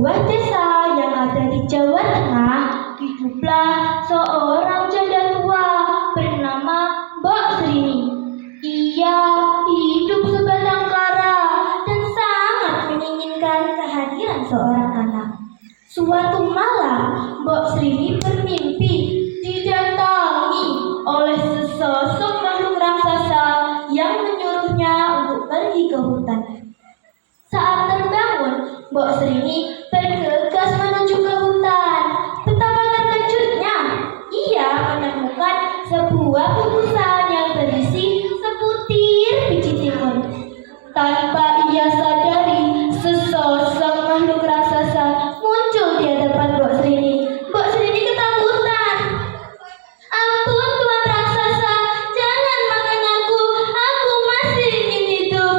sebuah desa yang ada di Jawa Tengah, hiduplah seorang janda tua bernama Mbok Srini. Ia hidup sebatang kara dan sangat menginginkan kehadiran seorang anak. Suatu malam, Mbok Srini bermimpi didatangi oleh sesosok makhluk raksasa yang menyuruhnya untuk pergi ke hutan. Saat terbangun, Mbok Srini bergegas menuju ke hutan. Betapa terkejutnya, ia menemukan sebuah bungkusan yang berisi sebutir biji timun. Tanpa ia sadari, sesosok makhluk raksasa muncul di hadapan Mbok Srini. Mbok Srini ketakutan. "Ampun Tuan raksasa, jangan makan aku masih ingin hidup."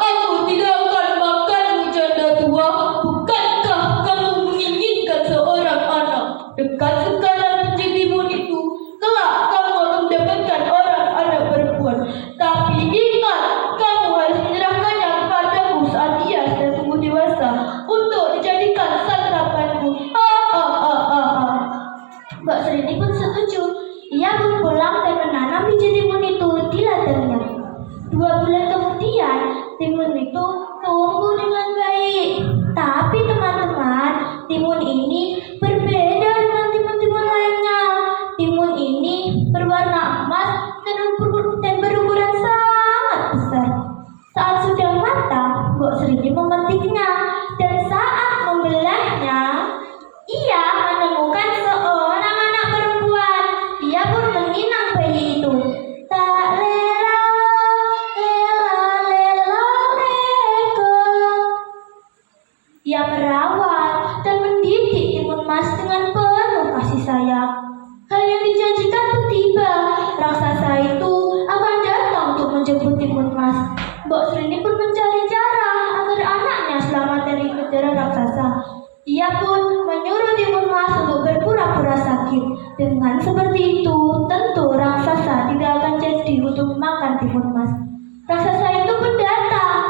Aku tidak akan makanmu, janda tua. Bukankah kamu menginginkan seorang anak? Dekat sekarang biji timun itu, kelak kamu akan mendapatkan orang anak perempuan. Tapi ingat, kamu harus menyerahkannya kepadaku saat ia sudah tumbuh dewasa untuk dijadikan santapanku. Mbok Srini pun setuju. Ia pun pulang dan menanam biji timun itu di ladangnya. 2 bulan kemudian, timun itu tumbuh dengan baik. Tapi teman-teman, timun ini berbeda dengan timun-timun lainnya. Timun ini berwarna emas dan berukuran sangat besar. Saat sudah matang, Mbok Srini memetiknya, dan saat membelahnya, ia menemukan seorang anak perempuan. Ia pun meminang bayi itu. Tak lela, lela, lela, leko. Ia merawat dan mendidik timun mas dengan penuh kasih sayang. Hal yang dijanjikan pun tiba. Raksasa itu akan datang untuk menjemput timun mas. Mbok Srini pun mencari cara agar anaknya selamat dari kejaran raksasa. Ia pun menyuruh timun mas untuk berpura-pura sakit. Dengan seperti itu, tentu raksasa tidak akan jadi untuk makan timun mas. Raksasa itu pun datang.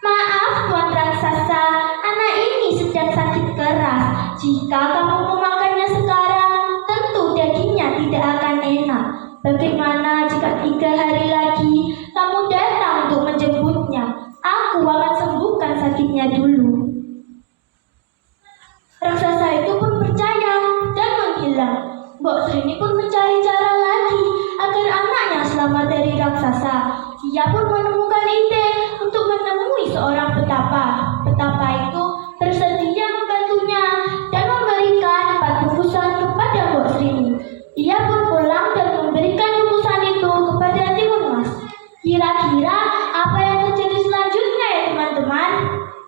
"Maaf Tuan raksasa, anak ini sedang sakit keras. Jika kamu memakannya sekarang, tentu dagingnya tidak akan enak. Bagaimana jika 3 hari lagi kamu datang untuk menjemputnya? Aku akan sembuhkan sakitnya dulu." Raksasa itu pun percaya dan menghilang. Mbok Srini pun mencari cara lagi agar anaknya selamat dari raksasa. Ia pun menemukan ide untuk menemui seorang petapa. Petapa itu bersedia membantunya dan memberikan 4 bungkusan kepada Mbok Srini. Ia pun pulang dan memberikan bungkusan itu kepada timun mas. Kira-kira apa yang terjadi selanjutnya ya teman-teman?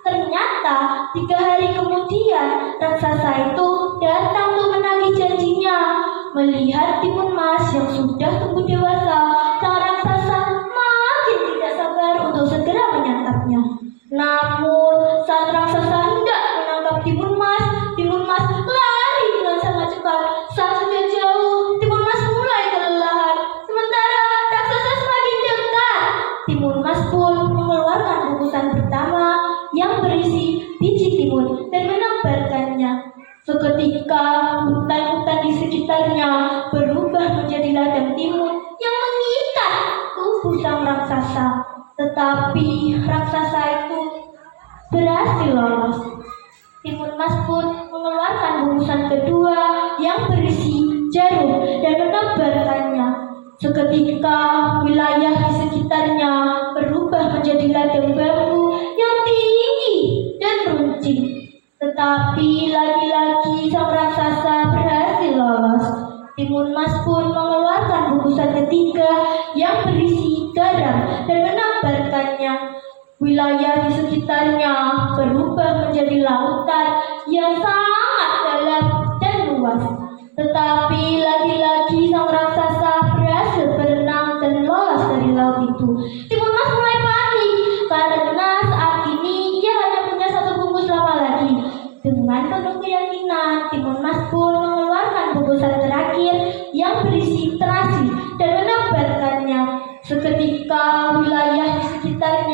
Ternyata 3 hari kemudian raksasa itu datang untuk menagih janjinya. Melihat timun mas yang sudah tumbuh dewasa, sang raksasa makin tidak sabar untuk segera menyantapnya. Namun saat raksasa hendak menangkap timun mas lari dengan sangat cepat. Saat sudah jauh, timun mas mulai kelelahan. Sementara raksasa semakin dekat, timun mas pun mengeluarkan bungkusan pertama yang berisi biji timun dan menebarkannya. Seketika hutan-hutan di sekitarnya berubah menjadi ladang timun yang mengikat tubuh sang raksasa. Tetapi raksasa itu berhasil lolos. Timun mas pun mengeluarkan bungkusan kedua yang berisi jarum dan menebarkannya. Seketika wilayah di sekitarnya berubah menjadi ladang bambu yang tinggi dan runcing. Tetapi lagi-lagi sang raksasa berhasil lolos. Timun mas pun mengeluarkan bungkusan ketiga yang berisi garam dan menebarkannya. Wilayah di sekitarnya berubah menjadi lautan yang sangat dalam dan luas. Tetapi lagi-lagi sang raksasa berhasil berenang dan lolos dari laut itu. Timun mas mulai panik karena saat ini ia hanya punya 1 bungkus lama lagi. Dengan penuh keyakinan, timun mas pun mengeluarkan bungkusan terakhir yang berisi terasi dan menebarkannya. Seketika wilayah di sekitar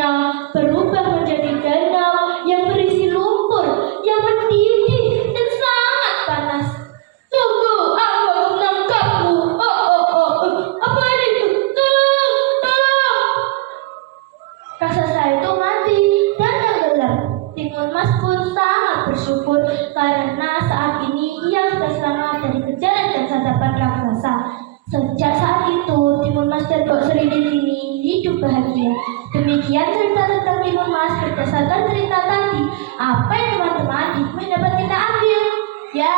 Sejak saat itu, Timun Mas dan Mbok Serinit ini hidup bahagia. Demikian cerita tentang Timun Mas berdasarkan cerita tadi. Apa yang teman-teman dapat kita ambil? Ya,